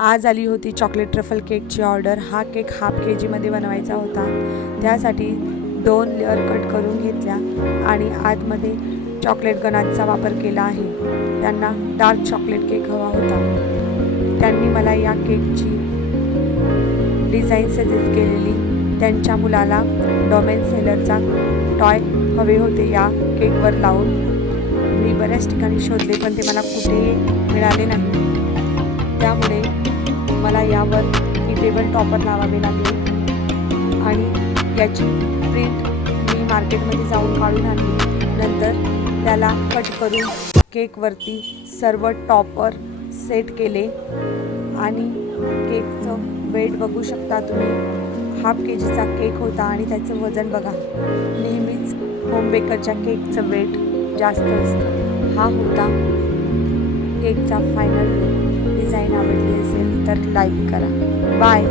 आज आली होती चॉकलेट ट्रफल केकची ऑर्डर। हा केक हाफ के जीमध्ये बनवायचा होता। त्यासाठी 2 लेअर कट करून घेतल्या आणि आतमध्ये चॉकलेट गनाचा वापर केला आहे। त्यांना डार्क चॉकलेट केक हवा होता। त्यांनी मला या केकची डिझाईन सजेस्ट केलेली। त्यांच्या मुलाला डॉमेन सेलरचा टॉय हवे होते या केकवर लावून। मी बऱ्याच ठिकाणी शोधले पण ते मला कुठेही मिळाले नाही। त्यामुळे मला यावर टेबल टॉपर लावावे लागले आणि याची प्रिंट मी मार्केटमध्ये जाऊन काढून आणली। नंतर त्याला कट करून केकवरती सर्व टॉपर सेट केले आणि केकचं वेट बघू शकता तुम्ही। हाफ के जीचा केक होता आणि त्याचं वजन बघा। नेहमीच होम बेकरच्या केकचं वेट जास्त असतं। हा होता केकचा फायनल लुक। डिझाईन आवडली असेल तर लाईक करा। बाय।